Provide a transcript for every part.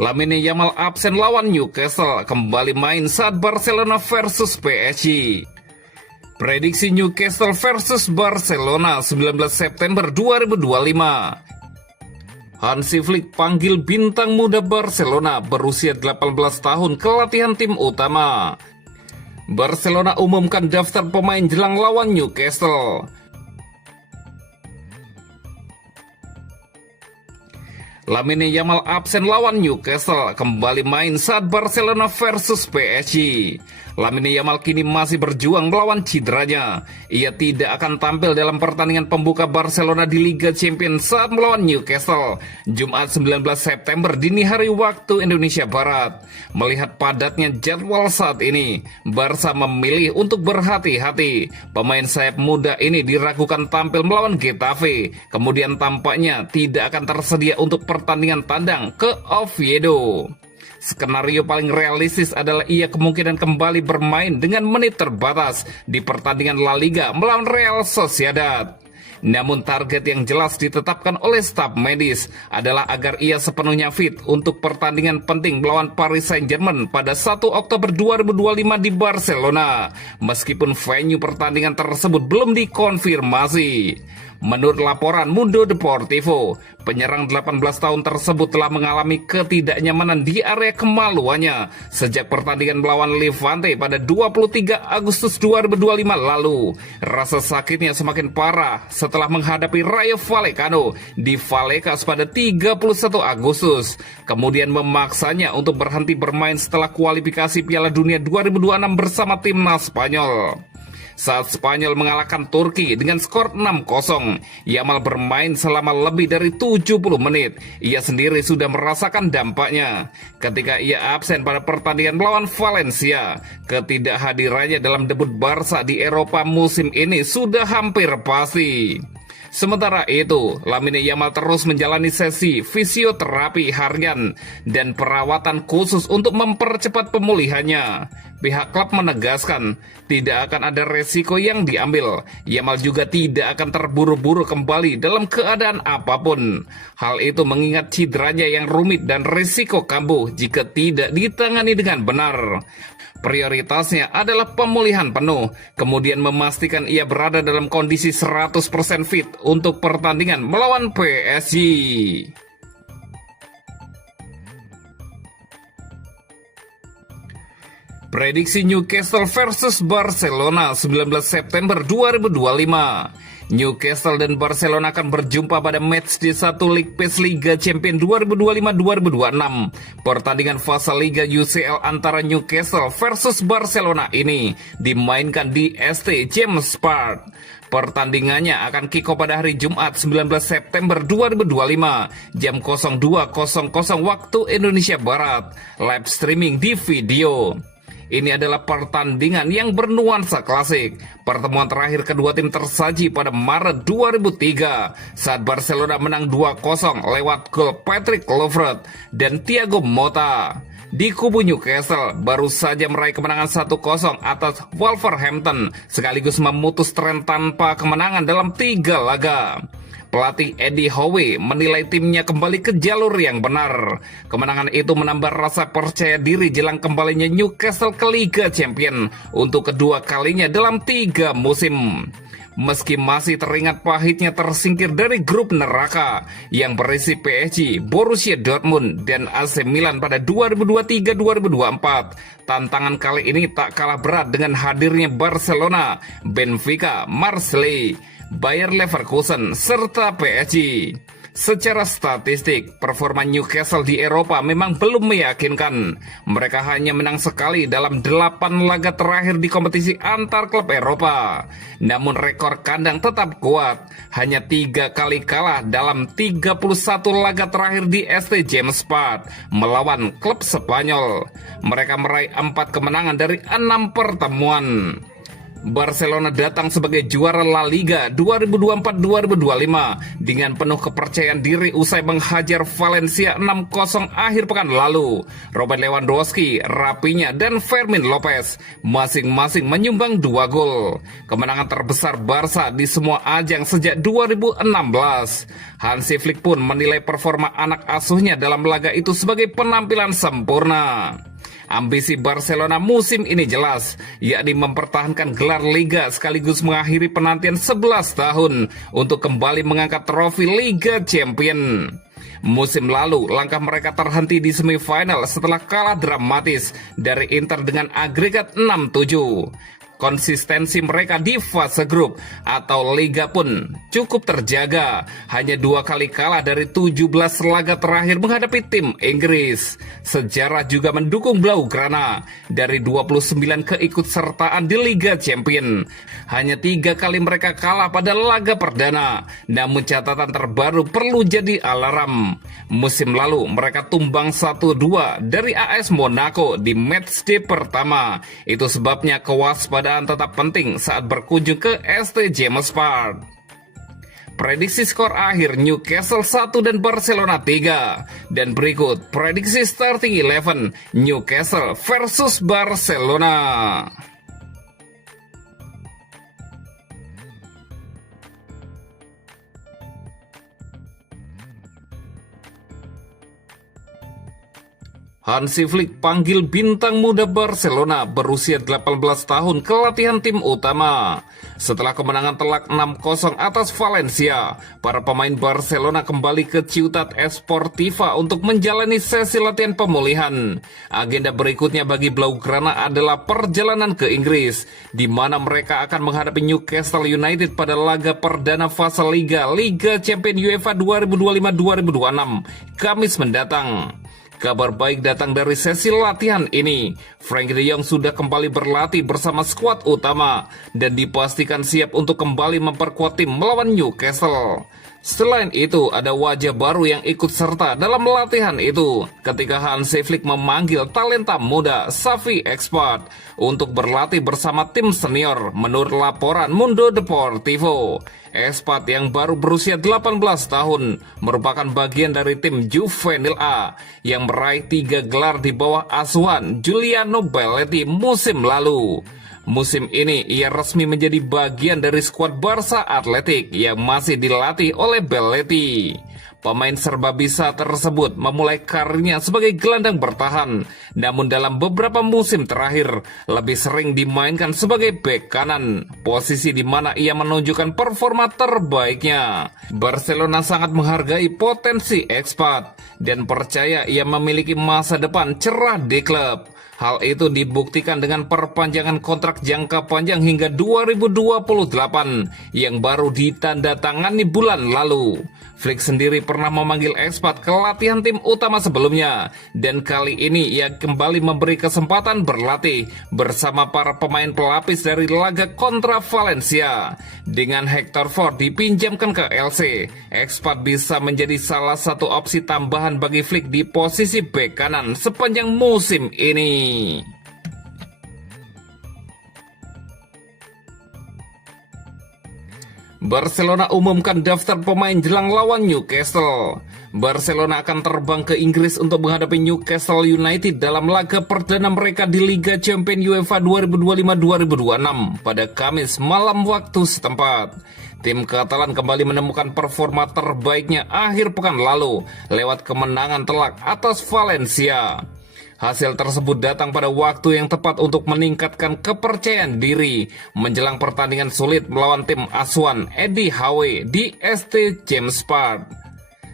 Lamine Yamal absen lawan Newcastle, kembali main saat Barcelona versus PSG. Prediksi Newcastle versus Barcelona 19 September 2025. Hansi Flick panggil bintang muda Barcelona berusia 18 tahun ke latihan tim utama. Barcelona umumkan daftar pemain jelang lawan Newcastle. Lamine Yamal absen lawan Newcastle, kembali main saat Barcelona versus PSG. Lamine Yamal kini masih berjuang melawan cederanya. Ia tidak akan tampil dalam pertandingan pembuka Barcelona di Liga Champions saat melawan Newcastle, Jumat 19 September dini hari waktu Indonesia Barat. Melihat padatnya jadwal saat ini, Barca memilih untuk berhati-hati. Pemain sayap muda ini diragukan tampil melawan Getafe, kemudian tampaknya tidak akan tersedia untuk pertandingan tandang ke Oviedo. Skenario paling realistis adalah ia kemungkinan kembali bermain dengan menit terbatas di pertandingan La Liga melawan Real Sociedad. Namun target yang jelas ditetapkan oleh staf medis adalah agar ia sepenuhnya fit untuk pertandingan penting melawan Paris Saint-Germain pada 1 Oktober 2025 di Barcelona, meskipun venue pertandingan tersebut belum dikonfirmasi. Menurut laporan Mundo Deportivo, penyerang 18 tahun tersebut telah mengalami ketidaknyamanan di area kemaluannya sejak pertandingan melawan Levante pada 23 Agustus 2025 lalu. Rasa sakitnya semakin parah setelah menghadapi Rayo Vallecano di Vallecas pada 31 Agustus, kemudian memaksanya untuk berhenti bermain setelah kualifikasi Piala Dunia 2026 bersama timnas Spanyol. Saat Spanyol mengalahkan Turki dengan skor 6-0, Yamal bermain selama lebih dari 70 menit. Ia sendiri sudah merasakan dampaknya. Ketika ia absen pada pertandingan melawan Valencia, ketidakhadirannya dalam debut Barca di Eropa musim ini sudah hampir pasti. Sementara itu, Lamine Yamal terus menjalani sesi fisioterapi harian dan perawatan khusus untuk mempercepat pemulihannya. Pihak klub menegaskan tidak akan ada resiko yang diambil. Yamal juga tidak akan terburu-buru kembali dalam keadaan apapun. Hal itu mengingat cederanya yang rumit dan risiko kambuh jika tidak ditangani dengan benar. Prioritasnya adalah pemulihan penuh, kemudian memastikan ia berada dalam kondisi 100% fit untuk pertandingan melawan PSG. Prediksi Newcastle versus Barcelona 19 September 2025. Newcastle dan Barcelona akan berjumpa pada match di 1 League Pass Liga Champions 2025-2026. Pertandingan fase Liga UCL antara Newcastle versus Barcelona ini dimainkan di ST James Park. Pertandingannya akan kick-off pada hari Jumat 19 September 2025 jam 02.00 waktu Indonesia Barat. Live streaming di video. Ini adalah pertandingan yang bernuansa klasik. Pertemuan terakhir kedua tim tersaji pada Maret 2003 saat Barcelona menang 2-0 lewat gol Patrick Kluivert dan Thiago Motta. Di kubu Newcastle baru saja meraih kemenangan 1-0 atas Wolverhampton sekaligus memutus tren tanpa kemenangan dalam 3 laga. Pelatih Eddie Howe menilai timnya kembali ke jalur yang benar. Kemenangan itu menambah rasa percaya diri jelang kembalinya Newcastle ke Liga Champions untuk kedua kalinya dalam 3 musim. Meski masih teringat pahitnya tersingkir dari grup neraka yang berisi PSG, Borussia Dortmund, dan AC Milan pada 2023-2024, tantangan kali ini tak kalah berat dengan hadirnya Barcelona, Benfica, Marseille, Bayer Leverkusen, serta PSG. Secara statistik, performa Newcastle di Eropa memang belum meyakinkan. Mereka hanya menang sekali dalam 8 laga terakhir di kompetisi antar klub Eropa. Namun rekor kandang tetap kuat, hanya 3 kali kalah dalam 31 laga terakhir di ST James Park melawan klub Spanyol. Mereka meraih 4 kemenangan dari 6 pertemuan. Barcelona datang sebagai juara La Liga 2024-2025 dengan penuh kepercayaan diri usai menghajar Valencia 6-0 akhir pekan lalu. Robert Lewandowski, Rafinha, dan Fermin Lopez masing-masing menyumbang 2 gol. Kemenangan terbesar Barca di semua ajang sejak 2016. Hansi Flick pun menilai performa anak asuhnya dalam laga itu sebagai penampilan sempurna. Ambisi Barcelona musim ini jelas, yakni mempertahankan gelar Liga sekaligus mengakhiri penantian 11 tahun untuk kembali mengangkat trofi Liga Champion. Musim lalu, langkah mereka terhenti di semifinal setelah kalah dramatis dari Inter dengan agregat 6-7. Konsistensi mereka di fase grup atau Liga pun cukup terjaga. Hanya 2 kali kalah dari 17 laga terakhir menghadapi tim Inggris. Sejarah juga mendukung Blaugrana. Dari 29 keikutsertaan di Liga Champion, hanya 3 kali mereka kalah pada laga perdana. Namun catatan terbaru perlu jadi alarm. Musim lalu mereka tumbang 1-2 dari AS Monaco di matchday pertama. Itu sebabnya kewaspadaan tetap penting saat berkunjung ke ST James Park. Prediksi skor akhir Newcastle 1 dan Barcelona 3. Dan berikut prediksi starting 11 Newcastle versus Barcelona. Hansi Flick panggil bintang muda Barcelona berusia 18 tahun ke latihan tim utama. Setelah kemenangan telak 6-0 atas Valencia, para pemain Barcelona kembali ke Ciutat Esportiva untuk menjalani sesi latihan pemulihan. Agenda berikutnya bagi Blaugrana adalah perjalanan ke Inggris, di mana mereka akan menghadapi Newcastle United pada laga perdana fase Liga Champions UEFA 2025-2026, Kamis mendatang. Kabar baik datang dari sesi latihan ini. Frenkie de Jong sudah kembali berlatih bersama skuad utama dan dipastikan siap untuk kembali memperkuat tim melawan Newcastle. Selain itu, ada wajah baru yang ikut serta dalam latihan itu ketika Hansi Flick memanggil talenta muda Xavi Expat untuk berlatih bersama tim senior menurut laporan Mundo Deportivo. Expat yang baru berusia 18 tahun merupakan bagian dari tim Juvenil A yang meraih 3 gelar di bawah asuhan Giuliano Belletti musim lalu. Musim ini ia resmi menjadi bagian dari skuad Barca Athletic yang masih dilatih oleh Belletti. Pemain serba bisa tersebut memulai karirnya sebagai gelandang bertahan, namun dalam beberapa musim terakhir lebih sering dimainkan sebagai bek kanan, posisi di mana ia menunjukkan performa terbaiknya. Barcelona sangat menghargai potensi Expat dan percaya ia memiliki masa depan cerah di klub. Hal itu dibuktikan dengan perpanjangan kontrak jangka panjang hingga 2028 yang baru ditandatangani bulan lalu. Flick sendiri pernah memanggil Expat ke latihan tim utama sebelumnya, dan kali ini ia kembali memberi kesempatan berlatih bersama para pemain pelapis dari laga kontra Valencia. Dengan Hector Ford dipinjamkan ke LC, Expat bisa menjadi salah satu opsi tambahan bagi Flick di posisi bek kanan sepanjang musim ini. Barcelona umumkan daftar pemain jelang lawan Newcastle. Barcelona akan terbang ke Inggris untuk menghadapi Newcastle United dalam laga perdana mereka di Liga Champions UEFA 2025-2026 pada Kamis malam waktu setempat. Tim Katalan kembali menemukan performa terbaiknya akhir pekan lalu lewat kemenangan telak atas Valencia. Hasil tersebut datang pada waktu yang tepat untuk meningkatkan kepercayaan diri menjelang pertandingan sulit melawan tim asuhan Eddie Howe di ST James Park,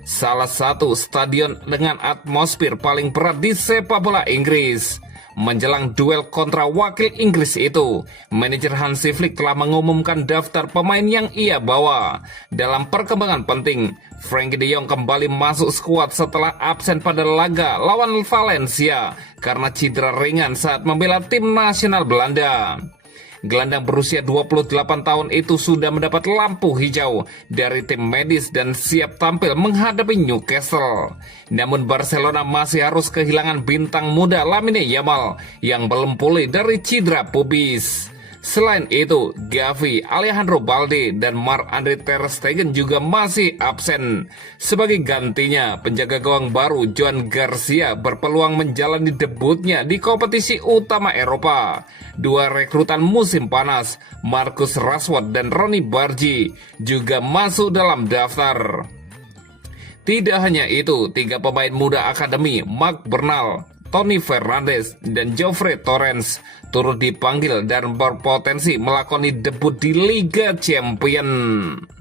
salah satu stadion dengan atmosfer paling berat di sepak bola Inggris. Menjelang duel kontra wakil Inggris itu, manajer Hansi Flick telah mengumumkan daftar pemain yang ia bawa. Dalam perkembangan penting, Frenkie de Jong kembali masuk skuad setelah absen pada laga lawan Valencia karena cedera ringan saat membela tim nasional Belanda. Gelandang berusia 28 tahun itu sudah mendapat lampu hijau dari tim medis dan siap tampil menghadapi Newcastle. Namun Barcelona masih harus kehilangan bintang muda Lamine Yamal yang belum pulih dari cedera pubis. Selain itu, Gavi, Alejandro Balde, dan Marc-Andre ter Stegen juga masih absen. Sebagai gantinya, penjaga gawang baru Joan Garcia berpeluang menjalani debutnya di kompetisi utama Eropa. Dua rekrutan musim panas, Marcus Rashford dan Ronny Bargi, juga masuk dalam daftar. Tidak hanya itu, 3 pemain muda akademi, Marc Bernal, Tony Fernandes, dan Geoffrey Torrens turut dipanggil dan berpotensi melakoni debut di Liga Champions.